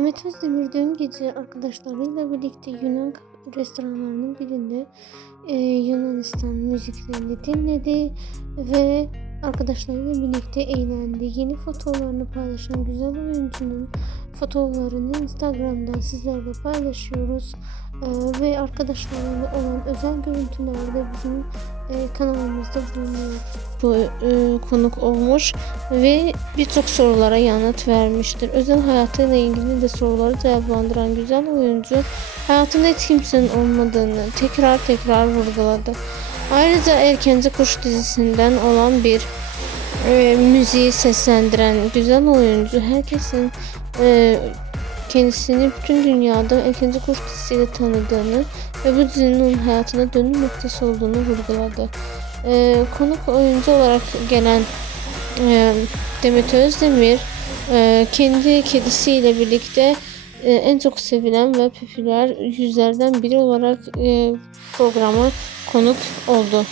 Demet Özdemir dün gece arkadaşlarıyla birlikte Yunan restoranlarının birinde e, Yunanistan müziklerini dinledi ve arkadaşlarıyla birlikte eğlendi. Yeni fotoğraflarını paylaşan güzel oyuncunun fotoğraflarını Instagram'dan sizlerle paylaşıyoruz. E, ve arkadaşlarıyla olan özel görüntüler de bizim e, kanalımızda bulunuyor. Bu e, konuk olmuş ve birçok sorulara yanıt vermiştir. Özel hayatıyla ilgili de soruları cevaplandıran güzel oyuncu hayatında hiç kimsenin olmadığını tekrar tekrar vurguladı. Ayrıca Erkenci Kuş dizisinden olan bir e, müziği seslendiren güzel oyuncu herkesin e, kendisini bütün dünyada Erkenci Kuş dizisiyle tanıdığını ve bu dizinin onun hayatına dönüm noktası olduğunu vurguladı. E, konuk oyuncu olarak gelen e, Demet Özdemir e, kendi kedisiyle birlikte e, en çok sevilen ve popüler yüzlerden biri olarak e, programa konuk oldu.